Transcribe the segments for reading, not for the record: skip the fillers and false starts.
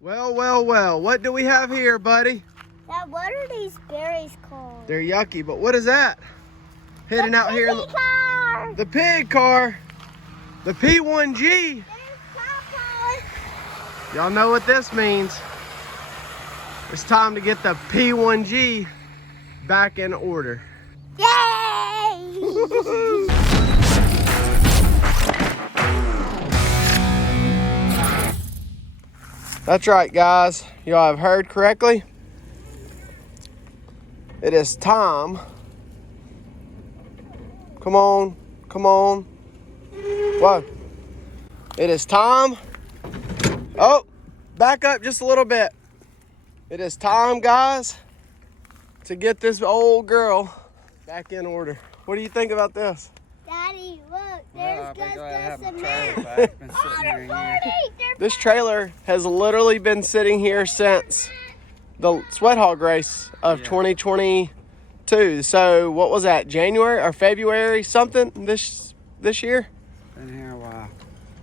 Well, well, well. What do we have here, buddy? Now, what are these berries called? They're yucky, but what is that? Heading out here. The car! The pig car. The P1G. Y'all know what this means. It's time to get the P1G back in order. Yay! That's right, guys. Y'all have heard correctly. It is time. Come on, come on. Whoa. It is time. Oh, back up just a little bit. It is time, guys, to get this old girl back in order. What do you think about this? Daddy, look, there's Gus and Matt. This trailer has literally been sitting here since the Sweat Hog race of 2022. So what was that, January or February something this year? Been here a while.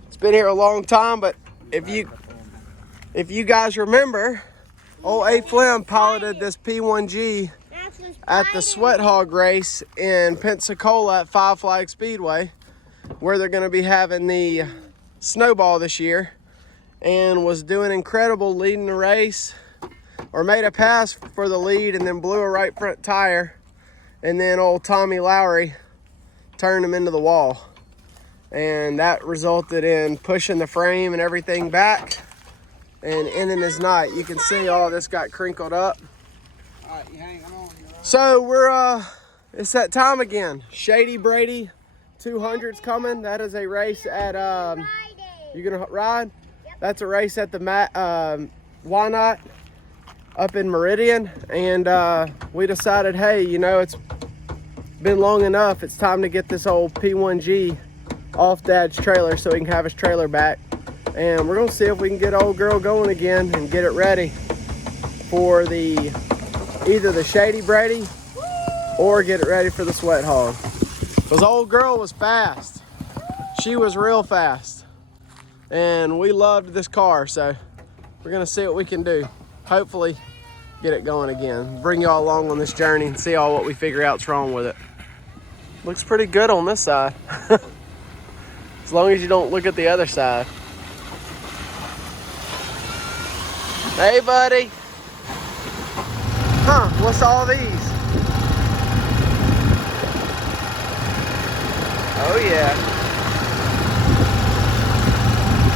It's been here a long time, but if you guys remember, old A. Fleming piloted this P1G at the Sweat Hog race in Pensacola at Five Flag Speedway, where they're going to be having the snowball this year, and was doing incredible leading the race, or made a pass for the lead and then blew a right front tire, and then old Tommy Lowry turned him into the wall, and that resulted in pushing the frame and everything back and ending his night. You can see all this got crinkled up. All right, you hang on. So we're it's that time again. Shady Brady 200's coming. That is a race at you gonna ride? Yep. That's a race at the Why Not up in Meridian, and we decided, hey, you know, it's been long enough. It's time to get this old P1G off Dad's trailer so he can have his trailer back, and we're gonna see if we can get old girl going again and get it ready for either the Shady Brady or get it ready for the Sweat Hog. Because old girl was fast. She was real fast. And we loved this car, so we're gonna see what we can do. Hopefully get it going again. Bring y'all along on this journey and see what we figure out's wrong with it. Looks pretty good on this side. As long as you don't look at the other side. Hey, buddy. Huh, what's all these? Oh yeah.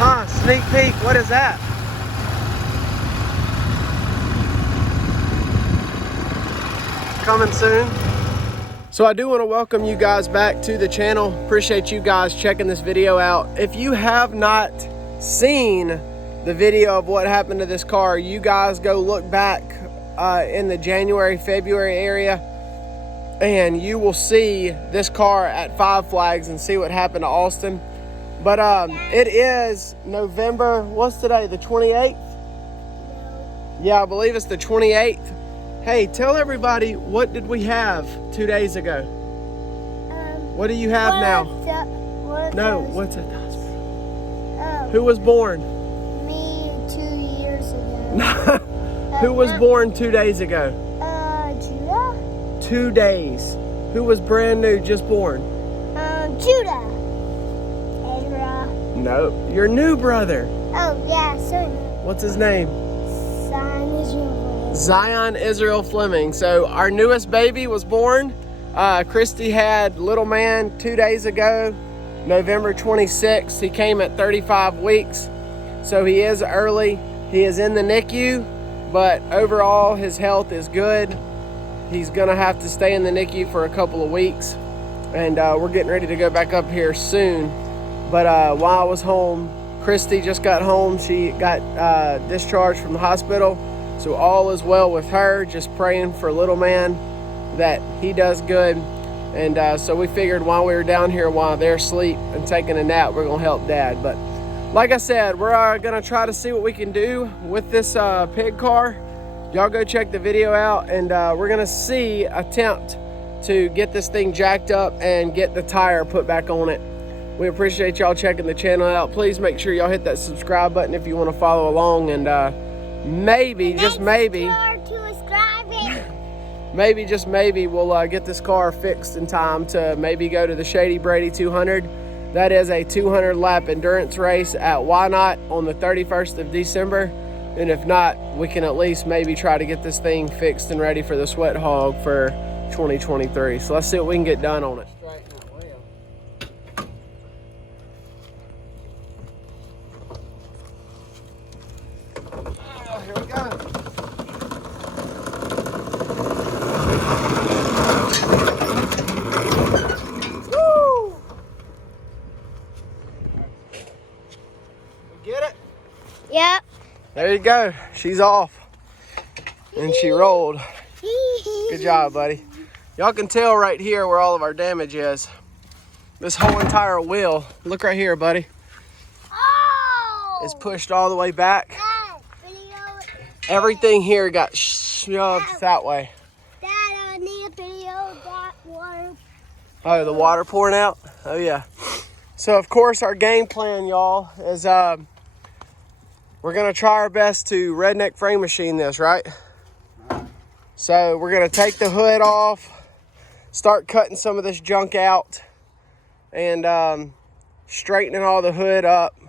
Huh, sneak peek, what is that? Coming soon. So I do want to welcome you guys back to the channel. Appreciate you guys checking this video out. If you have not seen the video of what happened to this car, you guys go look back in the January, February area, and you will see this car at Five Flags and see what happened to Austin. But it is November, what's today, the 28th? Yeah, I believe it's the 28th. Hey, tell everybody, what did we have 2 days ago? What do you have now? What's at the hospital? Who was born? Me 2 years ago. Who was born 2 days ago? Judah? 2 days. Who was brand new, just born? Judah. Ezra. No, your new brother. Oh, yeah, so. What's his name? Zion Israel Fleming. So our newest baby was born. Christy had little man 2 days ago, November 26th. He came at 35 weeks. So he is early. He is in the NICU, but overall his health is good. He's gonna have to stay in the NICU for a couple of weeks, and we're getting ready to go back up here soon. But while I was home, Christy just got home. She got discharged from the hospital, so all is well with her. Just praying for little man that he does good. And so we figured while we were down here, while they're asleep and taking a nap, we're gonna help Dad. But like I said, we're gonna try to see what we can do with this pig car. Y'all go check the video out, and we're gonna attempt to get this thing jacked up and get the tire put back on it. We appreciate y'all checking the channel out. Please make sure y'all hit that subscribe button if you want to follow along, and maybe, just maybe, maybe, just maybe we'll get this car fixed in time to maybe go to the Shady Brady 200. That is a 200 lap endurance race at Why Not on the 31st of December. And if not, we can at least maybe try to get this thing fixed and ready for the Sweat Hog for 2023. So let's see what we can get done on it. Straighten that wheel. Oh, here we go. Woo! We get it? Yep. There you go. She's off. And she rolled. Good job, buddy. Y'all can tell right here where all of our damage is. This whole entire wheel, look right here, buddy, Oh! is pushed all the way back. Dad, Everything here got shoved that way. Dad, I need a video that water. Oh, the water pouring out? Oh, yeah. So, of course, our game plan, y'all, is we're going to try our best to redneck frame machine this, right? So, we're going to take the hood off, start cutting some of this junk out, and straightening all the hood up.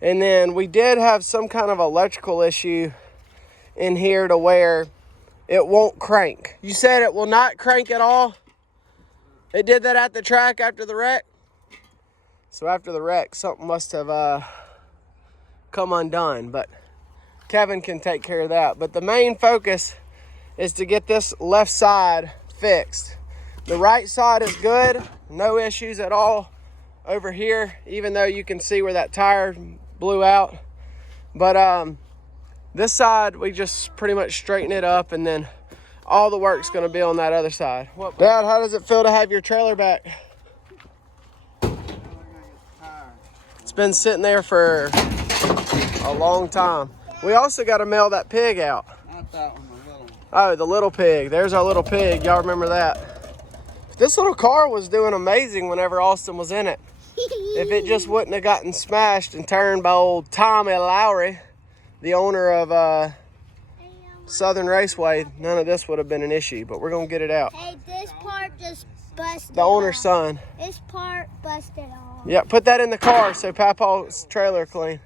And then we did have some kind of electrical issue in here to where it won't crank. You said it will not crank at all? It did that at the track after the wreck? So after the wreck, something must have come undone, but Kevin can take care of that. But the main focus is to get this left side fixed. The right side is good, no issues at all over here, even though you can see where that tire blew out. But this side, we just pretty much straighten it up, and then all the work's gonna be on that other side. Dad, how does it feel to have your trailer back? It's been sitting there for a long time. We also got to mail that pig out. Not that one, the little one. Oh, the little pig. There's our little pig. Y'all remember that? This little car was doing amazing whenever Austin was in it. If it just wouldn't have gotten smashed and turned by old Tommy Lowry, the owner of Southern Raceway, none of this would have been an issue, but we're going to get it out. Hey, this part just busted. The owner's son. This part busted off. Yeah, put that in the car so Papa's trailer clean.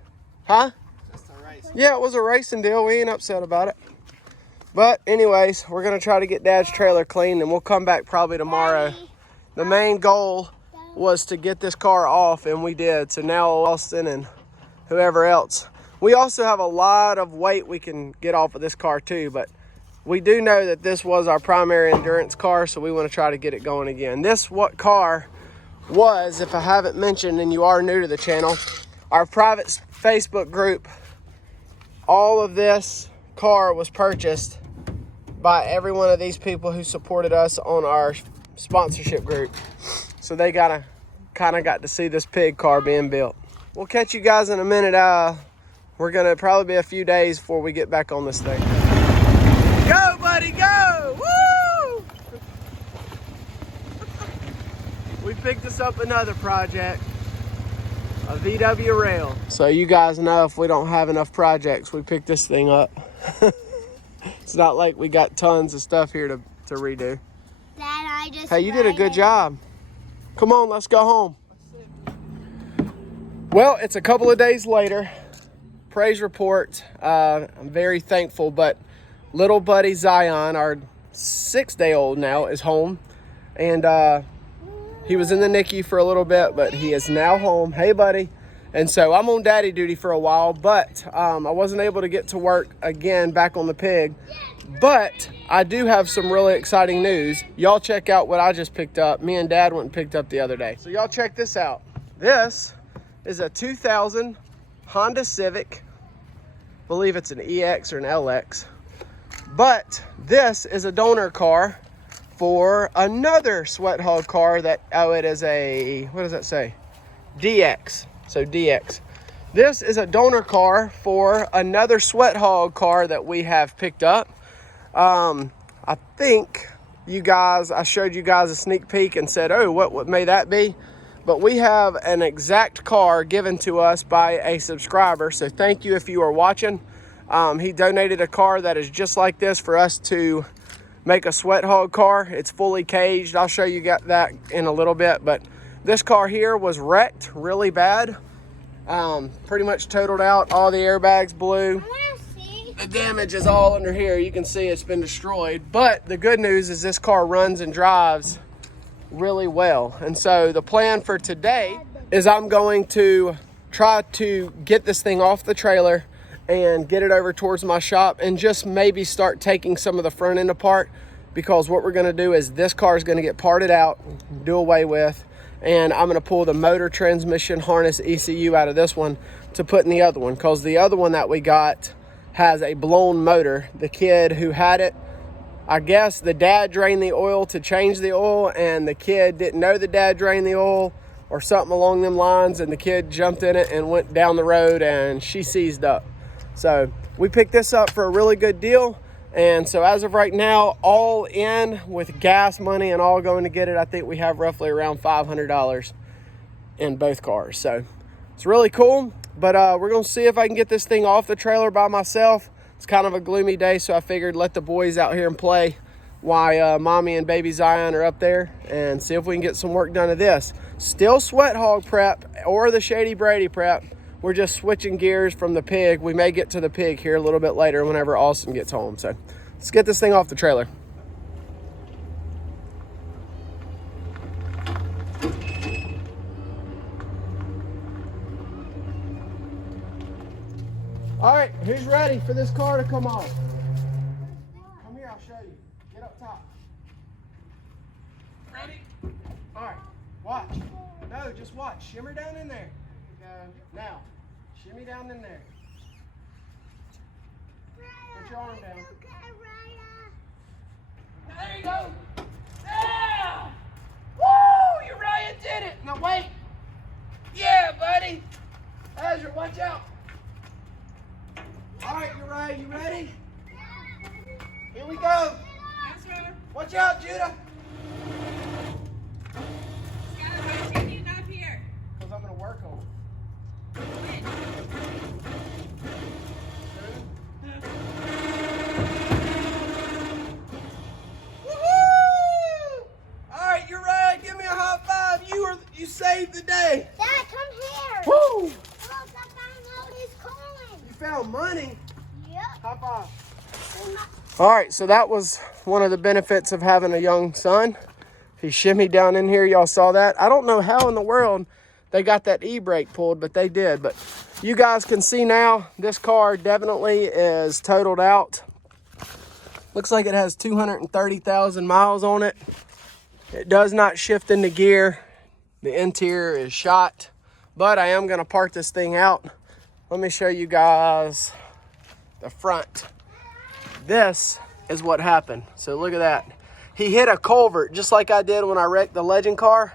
Huh? Just a race. Yeah, it was a racing deal. We ain't upset about it. But anyways, we're going to try to get Dad's trailer clean, and we'll come back probably tomorrow. The main goal was to get this car off, and we did. So now Austin and whoever else. We also have a lot of weight we can get off of this car too, but we do know that this was our primary endurance car, so we want to try to get it going again. This what car was, if I haven't mentioned and you are new to the channel, our private Facebook group. All of this car was purchased by every one of these people who supported us on our sponsorship group. So they kind of got to see this pig car being built. We'll catch you guys in a minute. We're gonna probably be a few days before we get back on this thing. Go, buddy, go! Woo! We picked us up another project, a VW rail. So you guys know if we don't have enough projects, we pick this thing up. It's not like we got tons of stuff here to redo. Dad, I just Hey, you did a good job. Come on, let's go home. Well, it's a couple of days later. Praise report. I'm very thankful, but little buddy Zion, our 6-day-old now, is home. And he was in the NICU for a little bit, but he is now home. Hey, buddy. And so I'm on daddy duty for a while, but I wasn't able to get to work again back on the pig. But I do have some really exciting news. Y'all check out what I just picked up. Me and Dad went and picked up the other day. So y'all check this out. This is a 2000 Honda Civic. I believe it's an EX or an LX. But this is a donor car for another Sweat Hog car that, oh, it is a, what does that say? DX. So DX. This is a donor car for another Sweat Hog car that we have picked up. I think you guys, I showed you guys a sneak peek and said, oh, what may that be? But we have an exact car given to us by a subscriber. So thank you if you are watching. He donated a car that is just like this for us to make a sweat hog car. It's fully caged. I'll show you that in a little bit, but this car here was wrecked really bad. Pretty much totaled out. All the airbags blew. The damage is all under here. You can see it's been destroyed. But the good news is this car runs and drives really well. And so the plan for today is I'm going to try to get this thing off the trailer and get it over towards my shop and just maybe start taking some of the front end apart, because what we're going to do is this car is going to get parted out, do away with, and I'm going to pull the motor, transmission, harness, ECU out of this one to put in the other one, because the other one that we got has a blown motor. The kid who had it, I guess the dad drained the oil to change the oil, and the kid didn't know the dad drained the oil or something along them lines, and the kid jumped in it and went down the road and she seized up. So we picked this up for a really good deal. And so as of right now, all in with gas money and all going to get it, I think we have roughly around $500 in both cars. So it's really cool. But we're going to see if I can get this thing off the trailer by myself. It's kind of a gloomy day, so I figured let the boys out here and play while mommy and baby Zion are up there, and see if we can get some work done to this. Still sweat hog prep or the Shady Brady prep. We're just switching gears from the pig. We may get to the pig here a little bit later whenever Austin gets home. So let's get this thing off the trailer. All right, who's ready for this car to come off? Come here, I'll show you. Get up top. Ready? All right, watch. No, just watch. Shimmer down in there. Now, shimmy down in there. Put your arm down. There you go. Yeah! Woo! Uriah did it. Now wait. Yeah, buddy. Ezra, watch out. All right, Uriah, you ready? Here we go. Watch out, Judah. Because I'm going to work on it. Woohoo! All right, you're right. Give me a high five. You saved the day. Dad, come here. Woo! Look, I found out his coin. You found money. Yep. High five. All right, so that was one of the benefits of having a young son. He shimmied down in here. Y'all saw that. I don't know how in the world they got that e-brake pulled, but they did. But you guys can see now, this car definitely is totaled out. Looks like it has 230,000 miles on it. It does not shift into gear. The interior is shot, but I am gonna park this thing out. Let me show you guys the front. This is what happened. So look at that. He hit a culvert just like I did when I wrecked the Legend car.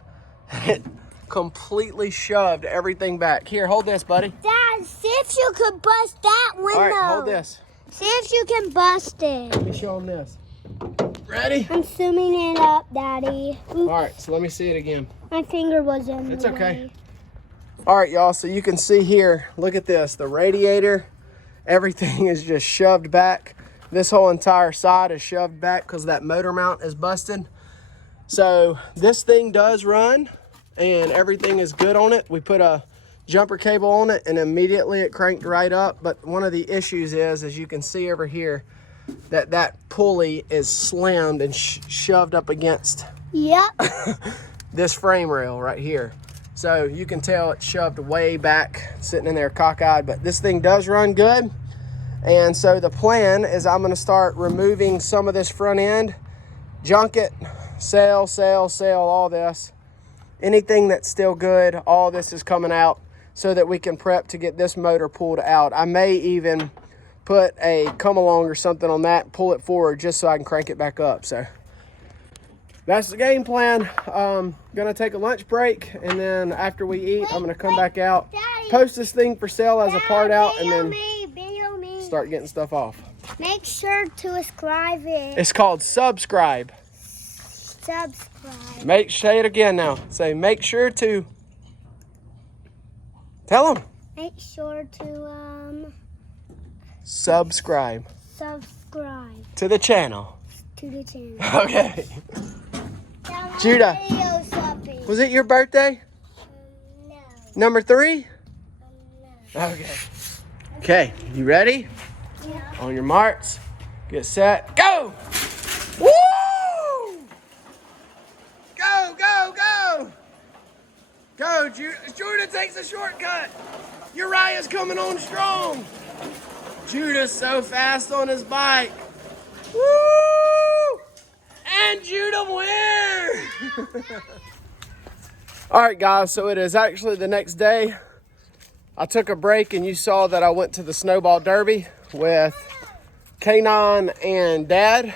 It completely shoved everything back. Here, hold this, buddy. Dad, see if you could bust that window. All right, hold this. See if you can bust it. Let me show him this. Ready? I'm zooming it up, Daddy. Oops, All right, so let me see it again. my finger was in It's the okay. way. All right, y'all, so you can see here, look at this. The radiator, everything is just shoved back. This whole entire side is shoved back because that motor mount is busted. So this thing does run and everything is good on it. We put a jumper cable on it and immediately it cranked right up. But one of the issues is, as you can see over here, that pulley is slammed and shoved up against Yep. this frame rail right here. So you can tell it's shoved way back, sitting in there cockeyed, but this thing does run good. And so the plan is I'm gonna start removing some of this front end, junk it, sell, all this. Anything that's still good, all this is coming out so that we can prep to get this motor pulled out. I may even put a come along or something on that, pull it forward just so I can crank it back up. So that's the game plan. Gonna take a lunch break, and then after we eat, I'm gonna come back out, Daddy, post this thing for sale as a part out, and then video me. start getting stuff off. Make sure to subscribe it. It's called subscribe. Subscribe. Say it again now. Say make sure to. Tell them. Make sure to subscribe Subscribe to the channel. to the channel. Okay. Download Judah. video shopping. Was it your birthday? No. Number 3? No. Okay. Okay, you ready? Yeah. On your marks, get set, go! Woo! Go, go, go! Go, Judah takes a shortcut. Uriah's coming on strong. Judah's so fast on his bike. Woo! And Judah wins! All right, guys, so it is actually the next day. I took a break and you saw that I went to the Snowball Derby with K9 and Dad.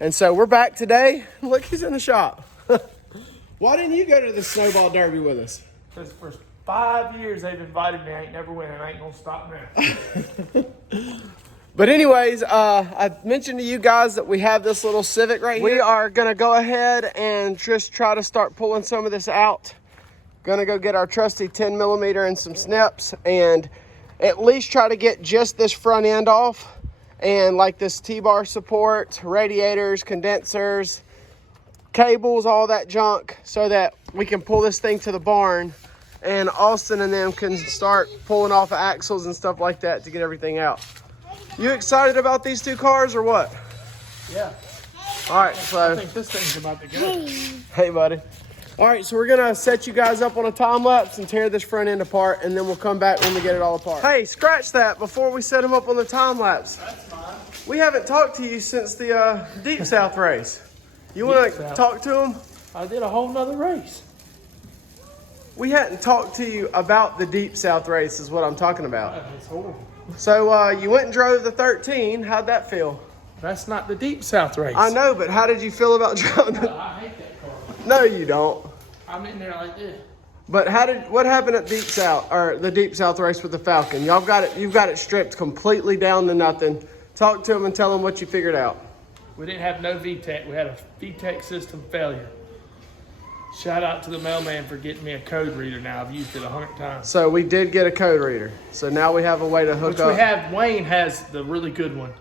And so we're back today. Look, he's in the shop. Why didn't you go to the Snowball Derby with us? Because for 5 years they've invited me. I ain't never win and I ain't gonna stop now. But anyways, I mentioned to you guys that we have this little Civic right here. We are gonna go ahead and just try to start pulling some of this out. Gonna go get our trusty 10mm and some snips and at least try to get just this front end off and like this T-bar support, radiators, condensers, cables, all that junk so that we can pull this thing to the barn and Austin and them can start pulling off axles and stuff like that to get everything out. You excited about these two cars or what? Yeah. All right, I so think this thing's about to go. hey, buddy. All right, so we're gonna set you guys up on a time lapse and tear this front end apart, and then we'll come back when we get it all apart. Hey, scratch that before we set them up on the time lapse. That's fine. We haven't talked to you since the Deep South race. You wanna South. talk to them? I did a whole nother race. We hadn't talked to you about the Deep South race is what I'm talking about. It's horrible. So you went and drove the 13. How'd that feel? That's not the Deep South race. I know, but how did you feel about driving the... I hate that car. No, you don't. I'm in there like this. But what happened at Deep South, or the Deep South race with the Falcon? You've got it stripped completely down to nothing. Talk to them and tell them what you figured out. We didn't have no VTEC. We had a VTEC system failure. Shout out to the mailman for getting me a code reader now. I've used it 100 times. So we did get a code reader. So now we have a way to hook up. We have, Wayne has the really good one.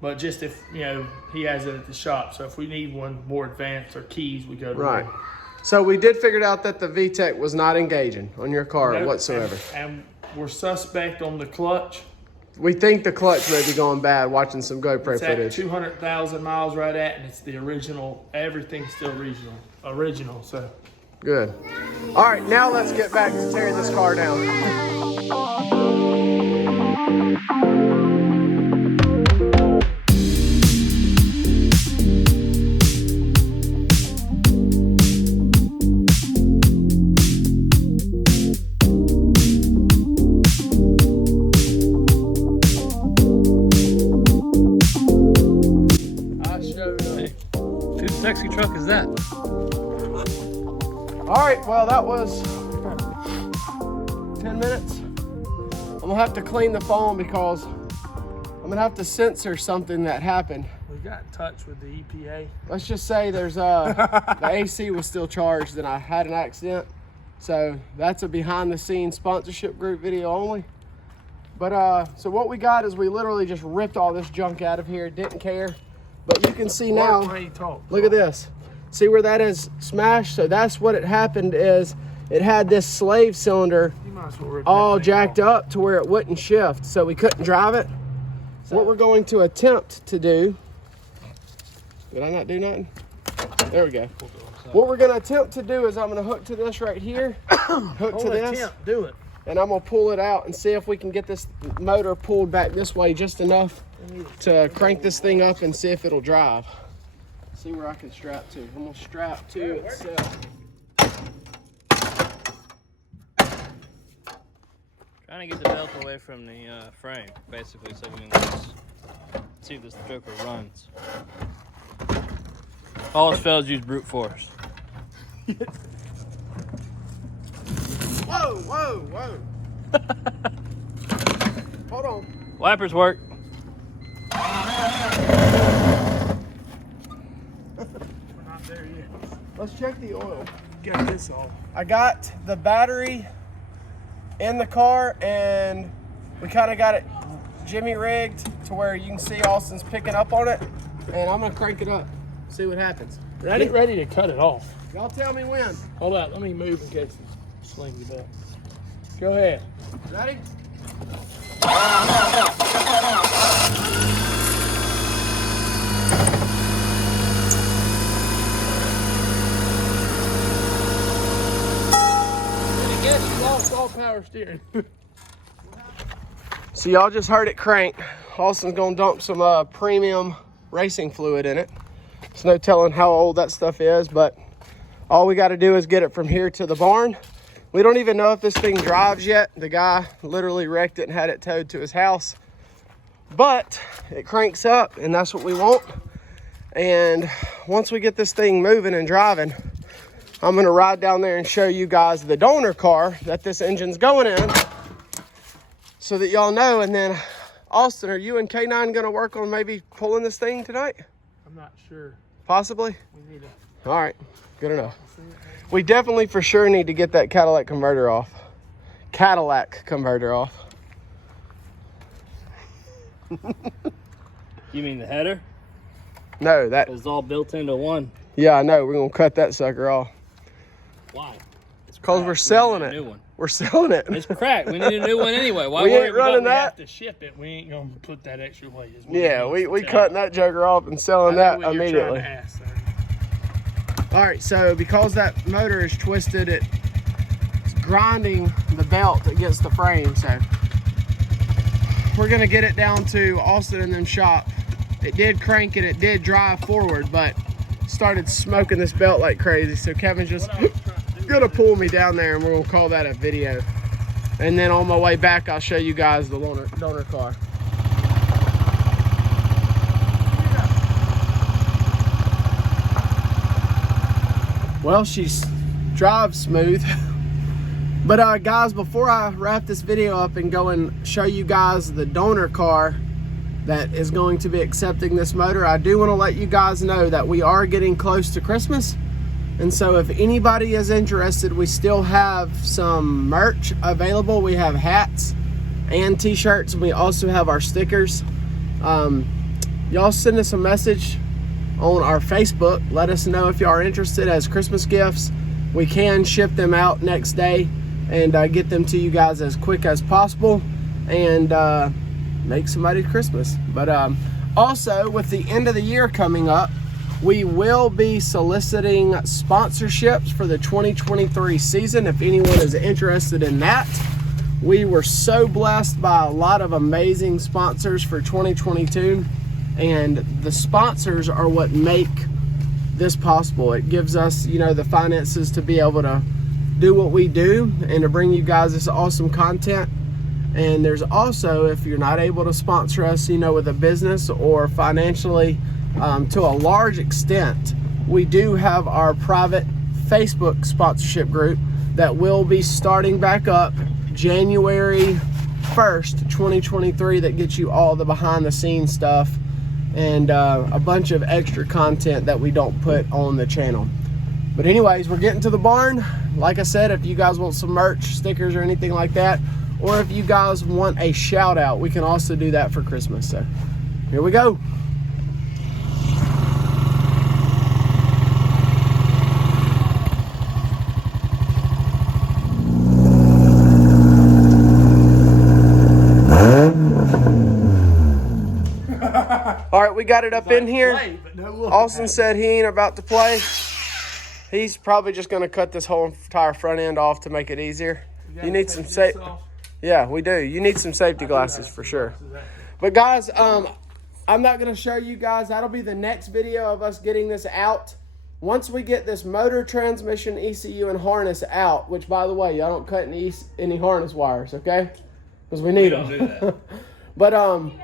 But just if, he has it at the shop. So if we need one more advanced or keys, we go to Right. Wayne. So we did figure out that the VTEC was not engaging on your car Nope. whatsoever. And we're suspect on the clutch. We think the clutch may be going bad watching some GoPro It's at footage. 200,000 miles right at, and it's the original. Everything's still original. So Good. All right, now let's get back to tearing this car down. Whose sexy truck is that? All right, well, that was 10 minutes. I'm gonna have to clean the phone because I'm gonna have to censor something that happened. we got in touch with the EPA. Let's just say there's the AC was still charged and I had an accident. So that's a behind the scenes sponsorship group video only. But so what we got is we literally just ripped all this junk out of here, didn't care. But you can see now, look at this. See where that is smashed? So that's what it happened is it had this slave cylinder all jacked up to where it wouldn't shift. So we couldn't drive it. What we're going to attempt to do, did I not do nothing? There we go. What we're gonna attempt to do is I'm gonna hook to this right here, hook to this, Do it. and I'm gonna pull it out and see if we can get this motor pulled back this way just enough to crank this thing up and see if it'll drive. See where I can strap to. I'm gonna strap to itself. Trying to get the belt away from the frame, basically, so we can just see if this joker runs. All its fellas use brute force. Whoa, whoa, whoa. Hold on. Wipers work. We're not there yet. Let's check the oil. Get this off. I got the battery in the car and we kind of got it jimmy rigged to where you can see Austin's picking up on it. And I'm gonna crank it up, see what happens. Ready? Get ready to cut it off. Y'all tell me when. Hold on, let me move in case it slings the belt. Go ahead. Ready? I guess you lost all power steering. So y'all just heard it crank. Austin's gonna dump some premium racing fluid in it. There's no telling how old that stuff is, but all we gotta do is get it from here to the barn. We don't even know if this thing drives yet. The guy literally wrecked it and had it towed to his house. But it cranks up and that's what we want. And once we get this thing moving and driving, I'm gonna ride down there and show you guys the donor car that this engine's going in so that y'all know. And then Austin, are you and K9 gonna work on maybe pulling this thing tonight? I'm not sure. Possibly? We need to. All right, good enough. We definitely for sure need to get that Cadillac converter off. You mean the header? No, that, It's all built into one. yeah, I know. We're gonna cut that sucker off. Why? It's Because cracked. we're We selling need a it. new one. We're selling it. It's cracked. We need a new one anyway. Why We worry ain't running about We that. have to ship it. We ain't gonna put that extra weight. is what it Yeah, means we to cutting tell. that joker off and selling I know that what you're trying immediately. to ask, sir. All right, so because that motor is twisted, it's grinding the belt against the frame. So we're gonna get it down to Austin and them shop. It did crank and it did drive forward, but started smoking this belt like crazy. So Kevin's just gonna pull me down there and we're gonna call that a video. And then on my way back, I'll show you guys the donor car. Well, she's drives smooth. But guys, before I wrap this video up and go and show you guys the donor car that is going to be accepting this motor, I do want to let you guys know that we are getting close to Christmas. And so if anybody is interested, we still have some merch available. We have hats and t-shirts, and we also have our stickers. Y'all send us a message on our Facebook. Let us know if y'all are interested as Christmas gifts. We can ship them out next day and get them to you guys as quick as possible and make somebody's Christmas. But also, with the end of the year coming up, we will be soliciting sponsorships for the 2023 season if anyone is interested in that. We were so blessed by a lot of amazing sponsors for 2022, and the sponsors are what make this possible. It gives us, you know, the finances to be able to do what we do and to bring you guys this awesome content. And there's also, if you're not able to sponsor us, you know, with a business or financially, to a large extent, we do have our private Facebook sponsorship group that will be starting back up January 1st, 2023, that gets you all the behind the scenes stuff and a bunch of extra content that we don't put on the channel. But anyways, we're getting to the barn. Like I said, if you guys want some merch, stickers, or anything like that, or if you guys want a shout out, we can also do that for Christmas. So here we go. All right, we got it up in here. Play, but no look. Austin said he ain't about to play. He's probably just gonna cut this whole entire front end off to make it easier. You need some safety. Yeah, we do. You need some safety glasses for sure. But guys, I'm not gonna show you guys. That'll be the next video of us getting this out. Once we get this motor, transmission, ECU, and harness out, which by the way, y'all don't cut any harness wires, okay? Because we need don't them. do that. But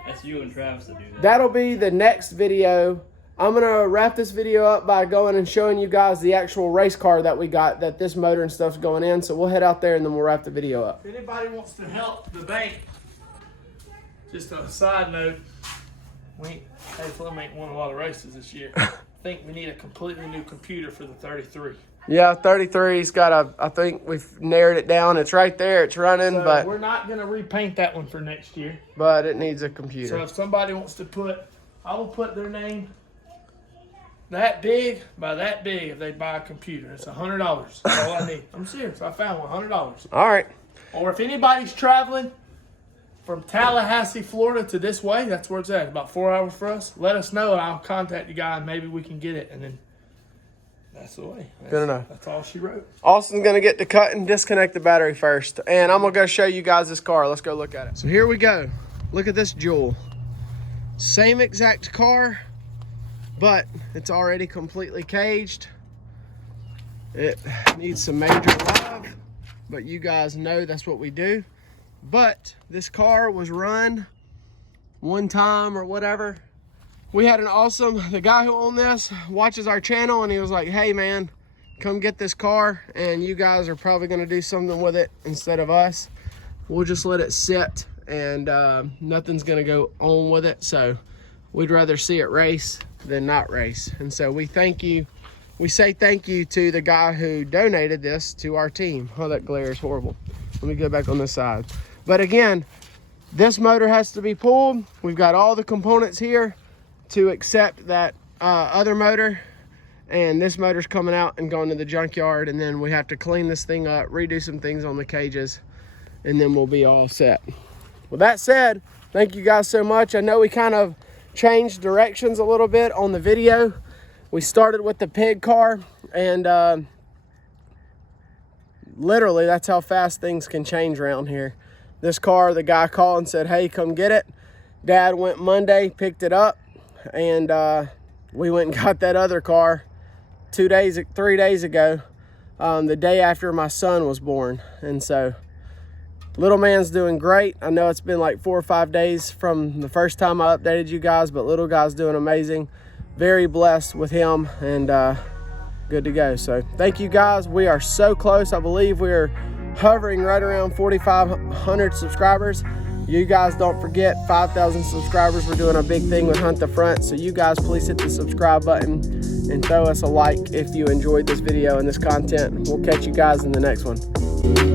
That's you and Travis that do that. that'll be the next video. I'm gonna wrap this video up by going and showing you guys the actual race car that we got, that this motor and stuff's going in. So we'll head out there and then we'll wrap the video up. If anybody wants to help the bank, just a side note, Fleming ain't won a lot of races this year. I think we need a completely new computer for the 33. Yeah, 33's got a, I think we've narrowed it down. It's right there. It's running, So but we're not going to repaint that one for next year. it needs a So computer. if somebody wants to put, I will put their name that big by that big if they buy a computer. It's $100. That's all I need. I'm serious. I found one, $100. All right. Or if anybody's traveling from Tallahassee, Florida to this way, that's where it's at. About 4 hours for us. Let us know and I'll contact the guy and maybe we can get it. And then that's the way. Good enough. That's all she wrote. Austin's going to get to cut and disconnect the battery first. And I'm going to go show you guys this car. Let's go look at it. So here we go. Look at this Jewel. Same exact car, but it's already completely caged. It needs some major love, but you guys know that's what we do. But this car was run one time or whatever. We had the guy who owned this watches our channel and he was like, hey man, come get this car and you guys are probably gonna do something with it instead of us. We'll just let it sit and nothing's gonna go on with it. So we'd rather see it race than not race. And so we say thank you to the guy who donated this to our team. Oh, that glare is horrible. Let me go back on this side. But again, this motor has to be pulled. We've got all the components here to accept that other motor, and this motor's coming out and going to the junkyard, and then we have to clean this thing up, redo some things on the cages, and then we'll be all set. With that said, thank you guys so much. I know we kind of changed directions a little bit on the video. We started with the pig car, and literally that's how fast things can change around here. This car, the guy called and said, hey, come get it. Dad went Monday, picked it up, and we went and got that other car 3 days ago, the day after my son was born. And so little man's doing great. I know it's been like 4 or 5 days from the first time I updated you guys, but little guy's doing amazing. Very blessed with him, and good to go. So thank you guys. We are so close. I believe we're hovering right around 4,500 subscribers. You guys don't forget, 5,000 subscribers. We're doing a big thing with Hunt the Front. So you guys please hit the subscribe button and throw us a like if you enjoyed this video and this content. We'll catch you guys in the next one.